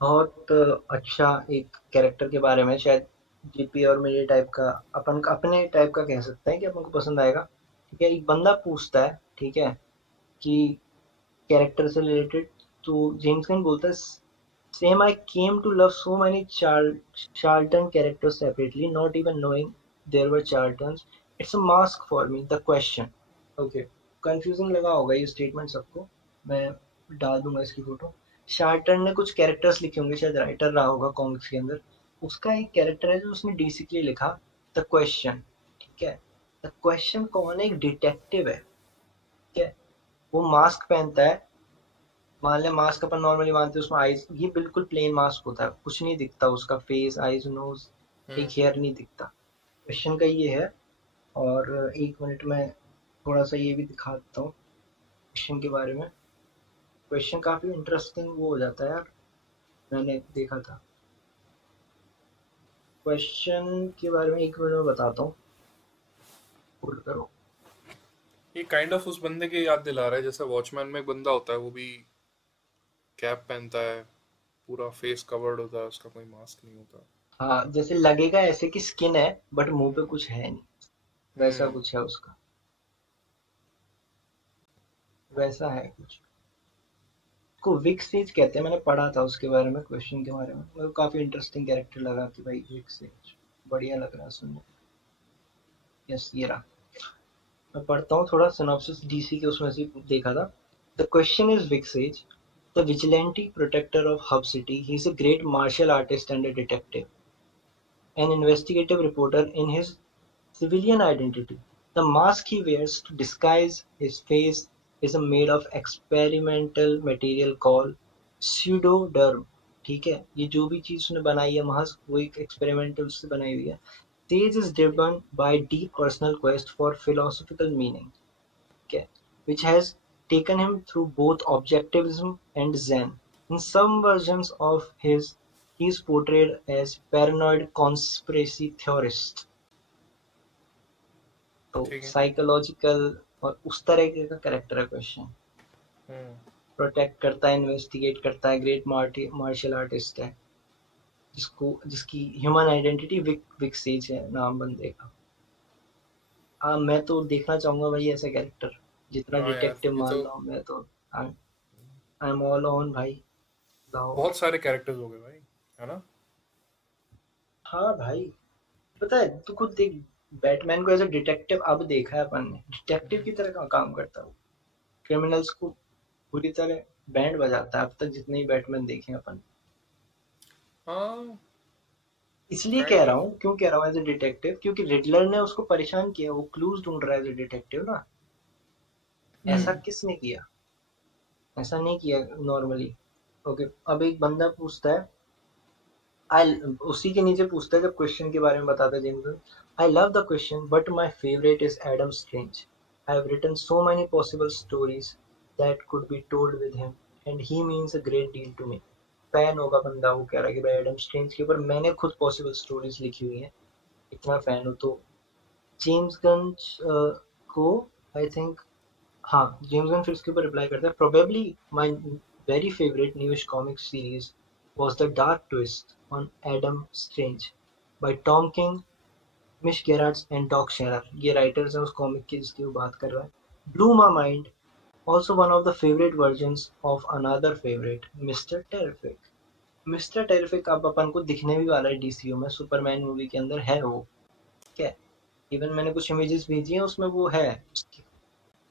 बहुत अच्छा एक कैरेक्टर के बारे में शायद जीपी और मेरे टाइप का अपन अपने टाइप का कह सकते हैं कि अपन को पसंद आएगा। ठीक है, एक बंदा पूछता है, ठीक है, कि कैरेक्टर से रिलेटेड, तो जेम्स गन बोलता है, same I came to love so many Charlton characters separately not even knowing there were Charltons, it's a mask for me the question. Okay, confusing लगा होगा ये स्टेटमेंट सबको, मैं डाल दूंगा इसकी फोटो। शार्टन ने कुछ कैरेक्टर्स लिखे होंगे, शायद राइटर रहा होगा कॉमिक्स के अंदर। उसका एक कैरेक्टर है जो उसने डीसी के लिए लिखा, द क्वेश्चन। ठीक है, द क्वेश्चन कौन है? एक डिटेक्टिव है। ठीक है, वो मास्क पहनता है। मान लिया मास्क अपन नॉर्मली मानते हैं, उसमें आईज, ये बिल्कुल प्लेन मास्क होता है, कुछ नहीं दिखता उसका, फेस, आईज, नोज, एक हम्म। हेयर नहीं दिखता। क्वेश्चन का ये है। और एक मिनट में थोड़ा सा ये भी दिखा देता हूँ क्वेश्चन के बारे में। क्वेश्चन काफी इंटरेस्टिंग वो हो जाता है यार, मैंने देखा था। क्वेश्चन के बारे में एक मिनट में बताता हूँ, होल्ड करो। ये काइंड ऑफ उस बंदे की याद दिला रहा है जैसे वॉचमैन में एक बंदा होता है, वो भी कैप पहनता है, पूरा फेस कवर्ड होता है, उसका कोई मास्क नहीं होता। हाँ, जैसे लगेगा ऐसे कि स्किन है बट मुंह पे कुछ है नहीं, वैसा हम्म। कुछ है उसका, वैसा है कुछ। को विक सेज कहते हैं, मैंने पढ़ा था उसके बारे में, क्वेश्चन के बारे में, मेरे को काफी इंटरेस्टिंग कैरेक्टर लगा कि भाई विक सेज बढ़िया लग रहा है सुनने। यस, ये रहा। मैं पढ़ता हूँ थोड़ा सिनॉप्सिस डीसी के उसमें से देखा था। The question is Vic Sage, the vigilante protector of Hub City, he is a great martial artist and a detective, an investigative reporter in his civilian identity. The mask he wears to disguise his face is made of experimental material called pseudoderm. ठीक है, ये जो भी चीज उसने बनाई है mask, वो एक एक्सपेरिमेंटल से बनाई हुई है। Sage is driven by deep personal quest for philosophical meaning, okay, which has taken him through both objectivism and Zen. In some versions of his, he is portrayed as paranoid conspiracy theorist, तो ठीक है। Psychological और उस तरह का character है question. हम्म। Protect करता है, इन्वेस्टिगेट करता है, ग्रेट मार्शल आर्टिस्ट है, जिसकी human identity Vic Vic Sage है नाम बंदे का। हाँ, मैं तो देखना चाहूंगा भाई ऐसा कैरेक्टर, जितना हाँ यार, डिटेक्टिव ये मान तो रहा हूँ मैं तो। आई एम ऑल ऑन भाई, लाओ। बहुत सारे कैरेक्टर्स हो गए भाई, है ना। हाँ भाई, पता है तू खुद देख, बैटमैन को एज अ डिटेक्टिव अब देखा है अपन ने, डिटेक्टिव की तरह का काम करता है वो, क्रिमिनल्स को पूरी तरह बैंड बजाता है अब तक जितने ही बैटमैन देखे हैं अपन। हाँ। इसलिए कह काइंड रहा ऑफ। हूँ, क्यों कह रहा हूँ एज अ डिटेक्टिव, क्योंकि रिडलर ने उसको परेशान किया, वो क्लूज ढूंढ रहा है एज अ डिटेक्टिव ना। ऐसा हम्म। किसने किया? ऐसा नहीं किया नॉर्मली। ओके, अब एक बंदा पूछता है, आई, उसी के नीचे पूछता है जब क्वेश्चन के बारे में बताता है James, I love the question but my favourite is Adam Strange, I have written so many possible stories that could be told with him and he means a great deal to me. Fan होगा बंदा, वो कह रहा है कि भाई Adam strange के ऊपर मैंने खुद पॉसिबल स्टोरीज लिखी हुई है, इतना फैन हो तो। जेम्स गन को, आई थिंक, हाँ, जेम्स गन फिर उसके ऊपर रिप्लाई करता है, probably my very favourite newish comic series was the dark twist on Adam Strange by Tom King, Mitch Gerads and Doc Shaner, ये राइटर्स हैं उस कॉमिक की जिसकी वो बात कर रहा है। Blew my mind, also one of the favourite versions of another favourite, mister terrific. Mister terrific अब अपन को दिखने भी वाला है डीसीयू में, सुपरमैन मूवी के अंदर है वो। ठीक है, इवन मैंने कुछ इमेजेस भेजी हैं, उसमें वो है,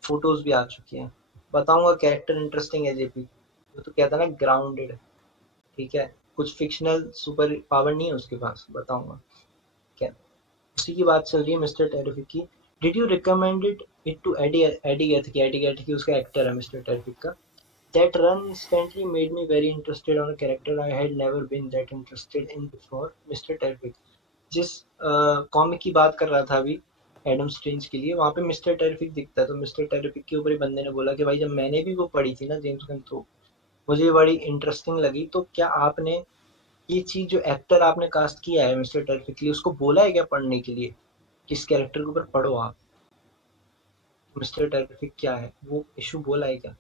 फोटोज भी आ चुकी हैं। बताऊंगा, कैरेक्टर इंटरेस्टिंग है जेपी, वो तो कहता है ना ग्राउंडेड। ठीक है, कुछ फिक्शनल सुपर पावर नहीं है उसके पास, बताऊंगा क्या। उसी की बात चल रही है मिस्टर टेरिफिक की। Did you recommended it to Eddie Eddie Gathegi? Eddie Gathegi उसका एक्टर है मिस्टर टेरिफिक का। That run instantly made me very interested on a character I had never been that interested in before, Mister Terrific. जिस comic की बात कर रहा था अभी, एडम स्ट्रेंज के लिए, वहां पे मिस्टर टेरिफिक दिखता है, तो मिस्टर टेरिफिक के ऊपर ही बंदे ने बोला कि भाई जब मैंने भी वो पढ़ी थी ना जेम्स गन, तो मुझे बड़ी इंटरेस्टिंग लगी, तो क्या आपने ये चीज जो एक्टर आपने कास्ट किया है मिस्टर टेरिफिक के लिए, उसको बोला है क्या पढ़ने के लिए, किस कैरेक्टर के ऊपर पढ़ो आप, मिस्टर टेरिफिक क्या है वो इशू बोला है क्या?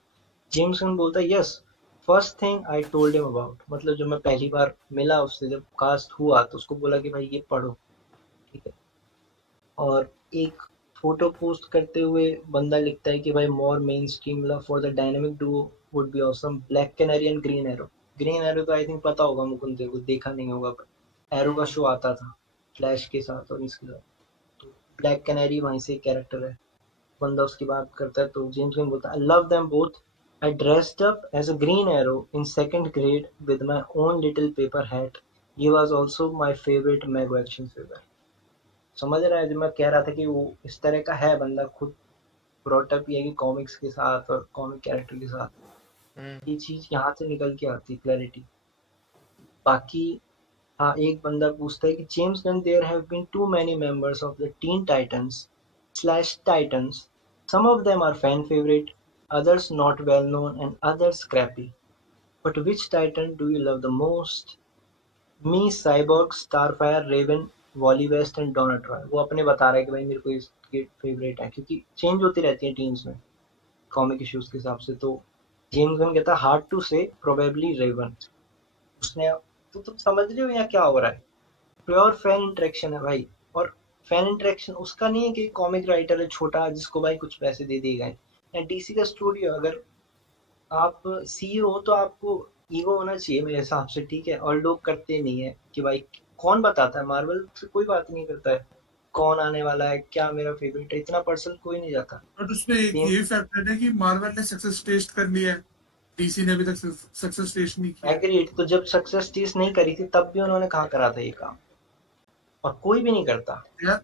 जेम्स गन बोलता है, yes, first thing I told him about, मतलब जब मैं पहली बार मिला उससे, जब कास्ट हुआ तो उसको बोला कि भाई ये पढ़ो, ठीक है। और एक फोटो पोस्ट करते हुए बंदा लिखता है कि भाई more mainstream love for the dynamic duo would be awesome, Black Canary and Green Arrow. Green Arrow तो आई थिंक पता होगा मुकुंद को, देखा नहीं होगा, पर एरो का हम्म। शो आता था फ्लैश के साथ और इसके साथ। तो ब्लैक कैनरी वहीं से कैरेक्टर है। बंदा उसकी बात करता है तो जेम्स गन बोलता है, I love them both, I dressed up as a Green Arrow in second grade with my own little paper hat, he was also my favourite Mego action figure. समझ रहा है, जो मैं कह रहा था कि वो इस तरह का है बंदा, खुद ब्रॉट अप ये है कि कॉमिक्स के साथ और कॉमिक कैरेक्टर के साथ, हम्म। ये चीज यहाँ से निकल के आती क्लैरिटी। बाकी हाँ, एक बंदा पूछता है कि James Gunn, there have been too many members of the Teen Titans slash Titans, some of them are fan favorite, others not well known and others scrappy, but which titan do you love the most? Me, Cyborg, Starfire, Raven, Wally West and Donna Troy. वो अपने बता रहा है कि भाई मेरे को इसके फेवरेट है, क्योंकि चेंज होती रहती है टीम्स में कॉमिक इश्यूज के हिसाब से। तो जेम्स गन कहता है हार्ड टू से, प्रोबेबली रेवन। उसने, तो तुम समझ रहे हो यहाँ क्या हो रहा है, प्योर फैन इंटरेक्शन है भाई। और फैन इंटरेक्शन उसका नहीं है कि कॉमिक राइटर है छोटा जिसको भाई कुछ पैसे दे दिए गए, या डीसी का स्टूडियो, अगर आप सीईओ हो तो आपको ईगो होना चाहिए मेरे हिसाब से, ठीक है। और लोग करते नहीं है कि भाई कौन बताता है, मार्वल से कोई बात नहीं करता है कौन आने वाला है, क्या मेरा फेवरेट है, इतना पर्सन कोई नहीं जाता। बट उसमें एक सेम, ये फैक्टर है कि मार्वल ने सक्सेस टेस्ट कर लिया है, डीसी ने अभी तक सक्सेस टेस्ट नहीं किया है। एग्रीड। तो जब सक्सेस टेस्ट नहीं करी थी तब भी उन्होंने कहाँ करा था ये काम, और कोई भी नहीं करता यार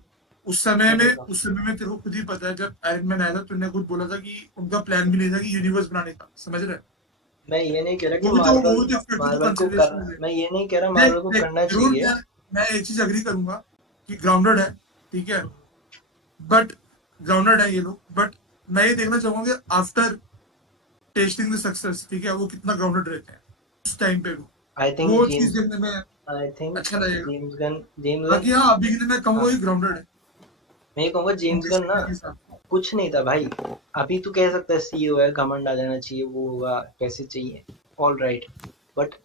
मेरे हिसाब उस समय में तेरे को खुद ही पता है, जब आयरन मैन आया था तुमने खुद बोला था कि उनका प्लान भी नहीं था कि यूनिवर्स बनाने का, समझ रहे हैं? से। मैं ये नहीं कह रहा कि वो मार्वल, भी तो एक फैक्टर तो मार्वल को कर, कंसिडरेशन में मैं ये नहीं कह रहा देख मार्वल को देख करना जरूर चाहिए। मैं एक चीज अग्री करूंगा कि ग्राउंडेड है, ठीक है, बट ग्राउंडेड है ये लोग, बट मैं ये देखना चाहूंगा कि आफ्टर टेस्टिंग द सक्सेस, ठीक है, वो कितना ग्राउंडेड रहते हैं उस टाइम पे भी, आई थिंक वो चीज जेम्स देखने में आई थिंक अच्छा लगेगा। जेम्स गन, बाकी हाँ, अभी के लिए मैं कहूंगा हाँ, कि ग्राउंडेड है मैं ये कहूंगा जेम्स उनके गन ना स्टोरी के साथ। कुछ नहीं था भाई। अभी तू कह सकता है सीईओ है, घमंड आ जाना चाहिए, वो होगा, पैसे चाहिए, ऑल राइट, बट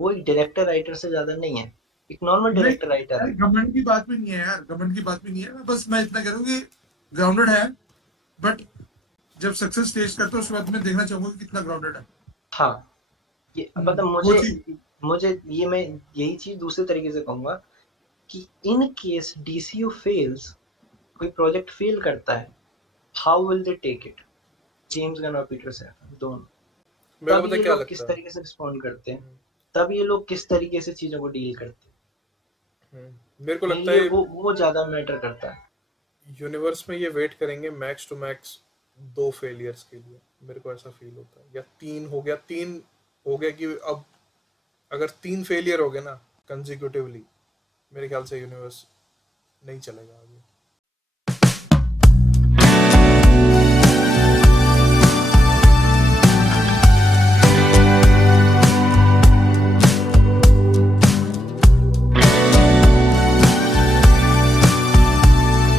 वो एक डायरेक्टर राइटर से ज्यादा नहीं है, एक नॉर्मल नहीं डायरेक्टर राइटर यार, है। घमंड की बात भी नहीं है यार, घमंड की बात भी नहीं है, बस मैं इतना कह रहा हूँ कि ग्राउंडेड है, बट जब सक्सेस टेस्ट करते हो उसके बाद मैं देखना चाहूंगा कि कितना ग्राउंडेड है। हाँ, ये मतलब वो मुझे चीज। मुझे ये, मैं यही चीज दूसरे तरीके से कहूंगा कि इन केस डीसीयू फेल्स, कोई प्रोजेक्ट फेल करता है, how will they take it, James Gunn और पीटर सैफर दोनों। मेरे तब को पता है ये क्या लोग किस लगता है। तरीके से रिस्पॉन्ड करते हैं, तब ये लोग किस तरीके से चीजों को डील करते मेरे को हैं, लगता मेनली है वो ज्यादा मैटर करता है। यूनिवर्स में ये वेट करेंगे मैक्स टू मैक्स 2 फेलियर्स के लिए। मेरे को ऐसा फील होता है, या 3 हो गया कि अब अगर 3 फेलियर हो गए ना कंजिक्यूटिवली, मेरे ख्याल से यूनिवर्स नहीं चलेगा आगे।